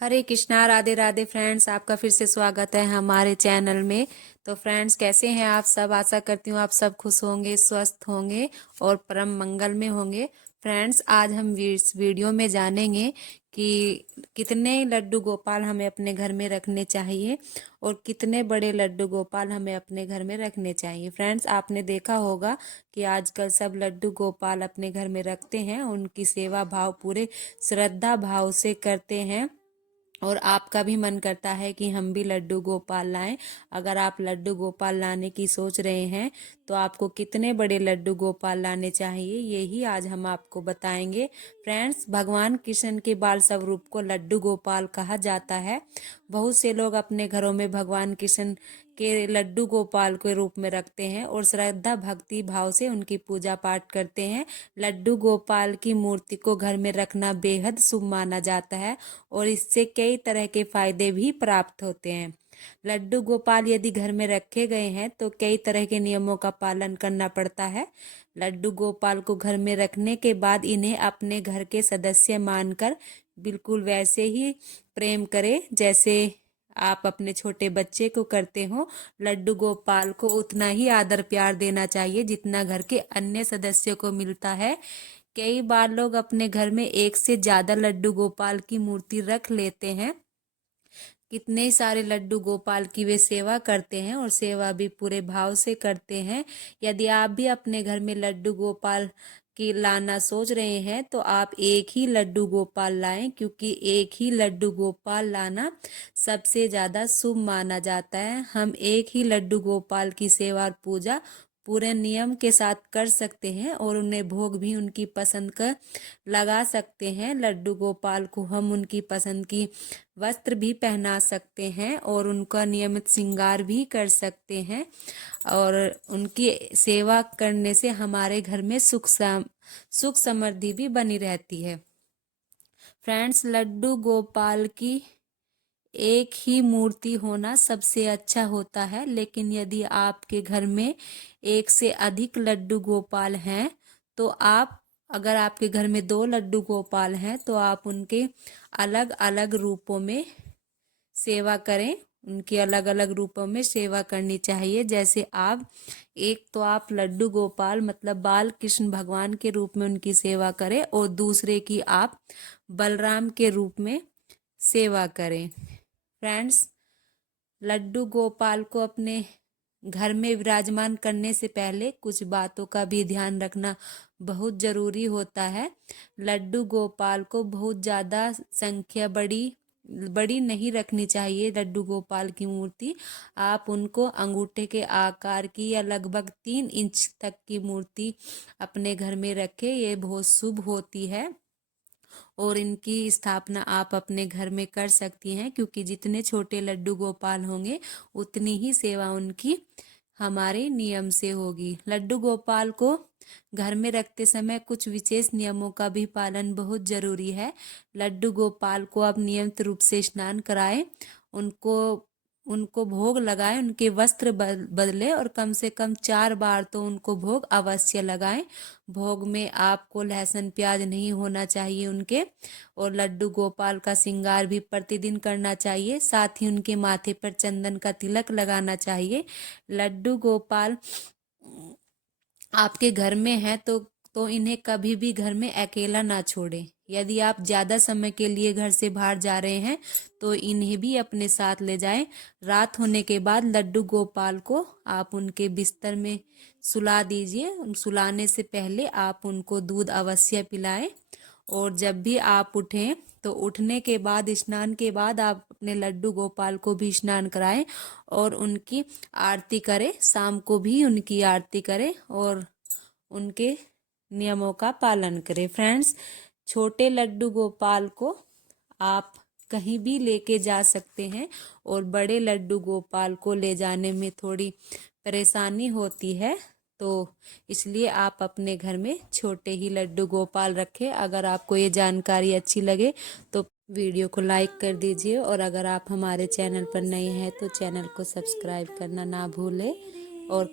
हरे Krishna, Radhe Radhe friends. आपका फिर से स्वागत है हमारे चैनल में। तो फ्रेंड्स, कैसे हैं आप सब? आशा करती हूँ आप सब खुश होंगे, स्वस्थ होंगे और परम मंगल में होंगे। फ्रेंड्स, आज हम इस वीडियो में जानेंगे कि कितने लड्डू गोपाल हमें अपने घर में रखने चाहिए और कितने बड़े लड्डू गोपाल हमें अपने घर में रखने चाहिए। फ्रेंड्स, आपने देखा होगा कि आजकल सब लड्डू गोपाल अपने घर में रखते हैं, उनकी सेवा भाव पूरे श्रद्धा भाव से करते हैं और आपका भी मन करता है कि हम भी लड्डू गोपाल लाएं। अगर आप लड्डू गोपाल लाने की सोच रहे हैं तो आपको कितने बड़े लड्डू गोपाल लाने चाहिए, यही आज हम आपको बताएंगे। फ्रेंड्स, भगवान कृष्ण के बाल स्वरूप को लड्डू गोपाल कहा जाता है। बहुत से लोग अपने घरों में भगवान कृष्ण के लड्डू गोपाल के रूप में रखते हैं और श्रद्धा भक्ति भाव से उनकी पूजा पाठ करते हैं। लड्डू गोपाल की मूर्ति को घर में रखना बेहद शुभ माना जाता है और इससे कई तरह के फायदे भी प्राप्त होते हैं। लड्डू गोपाल यदि घर में रखे गए हैं तो कई तरह के नियमों का पालन करना पड़ता है। लड्डू गोपाल को घर में रखने के बाद इन्हें अपने घर के सदस्य मानकर बिल्कुल वैसे ही प्रेम करें जैसे आप अपने छोटे बच्चे को करते हो। लड्डू गोपाल को उतना ही आदर प्यार देना चाहिए जितना घर के अन्य सदस्यों को मिलता है। कई बार लोग अपने घर में एक से ज्यादा लड्डू गोपाल की मूर्ति रख लेते हैं। कितने सारे लड्डू गोपाल की वे सेवा करते हैं और सेवा भी पूरे भाव से करते हैं। यदि आप भी अपने घर में लड्डू गोपाल की लाना सोच रहे हैं तो आप एक ही लड्डू गोपाल लाएं, क्योंकि एक ही लड्डू गोपाल लाना सबसे ज्यादा शुभ माना जाता है। हम एक ही लड्डू गोपाल की सेवा और पूजा पूरे नियम के साथ कर सकते हैं और उन्हें भोग भी उनकी पसंद का लगा सकते हैं। लड्डू गोपाल को हम उनकी पसंद की वस्त्र भी पहना सकते हैं और उनका नियमित श्रृंगार भी कर सकते हैं और उनकी सेवा करने से हमारे घर में सुख समृद्धि भी बनी रहती है। फ्रेंड्स, लड्डू गोपाल की एक ही मूर्ति होना सबसे अच्छा होता है, लेकिन यदि आपके घर में एक से अधिक लड्डू गोपाल हैं तो अगर आपके घर में 2 लड्डू गोपाल हैं तो आप उनके अलग अलग रूपों में सेवा करें। उनकी अलग अलग रूपों में सेवा करनी चाहिए। जैसे आप लड्डू गोपाल मतलब बाल कृष्ण भगवान के रूप में उनकी सेवा करें और दूसरे की आप बलराम के रूप में सेवा करें। फ्रेंड्स, लड्डू गोपाल को अपने घर में विराजमान करने से पहले कुछ बातों का भी ध्यान रखना बहुत जरूरी होता है। लड्डू गोपाल को बहुत ज्यादा संख्या बड़ी नहीं रखनी चाहिए। लड्डू गोपाल की मूर्ति आप उनको अंगूठे के आकार की या लगभग 3 इंच तक की मूर्ति अपने घर में रखें, ये बहुत शुभ होती है और इनकी स्थापना आप अपने घर में कर सकती हैं, क्योंकि जितने छोटे लड्डू गोपाल होंगे उतनी ही सेवा उनकी हमारे नियम से होगी। लड्डू गोपाल को घर में रखते समय कुछ विशेष नियमों का भी पालन बहुत जरूरी है। लड्डू गोपाल को आप नियमित रूप से स्नान कराएं, उनको उनको भोग लगाएं, उनके वस्त्र बदले और कम से कम 4 बार तो उनको भोग अवश्य लगाएं। भोग में आपको लहसुन प्याज नहीं होना चाहिए उनके, और लड्डू गोपाल का श्रृंगार भी प्रतिदिन करना चाहिए। साथ ही उनके माथे पर चंदन का तिलक लगाना चाहिए। लड्डू गोपाल आपके घर में है तो इन्हें कभी भी घर में अकेला ना छोड़ें। यदि आप ज्यादा समय के लिए घर से बाहर जा रहे हैं तो इन्हें भी अपने साथ ले जाएं। रात होने के बाद लड्डू गोपाल को आप उनके बिस्तर में सुला दीजिए। सुलाने से पहले आप उनको दूध अवश्य पिलाएं और जब भी आप उठें तो उठने के बाद स्नान के बाद आप अपने लड्डू गोपाल को भी स्नान कराएं और उनकी आरती करें। शाम को भी उनकी आरती करें और उनके नियमों का पालन करें। फ्रेंड्स, छोटे लड्डू गोपाल को आप कहीं भी लेके जा सकते हैं और बड़े लड्डू गोपाल को ले जाने में थोड़ी परेशानी होती है, तो इसलिए आप अपने घर में छोटे ही लड्डू गोपाल रखें। अगर आपको ये जानकारी अच्छी लगे तो वीडियो को लाइक कर दीजिए और अगर आप हमारे चैनल पर नए हैं तो चैनल को सब्सक्राइब करना ना भूलें और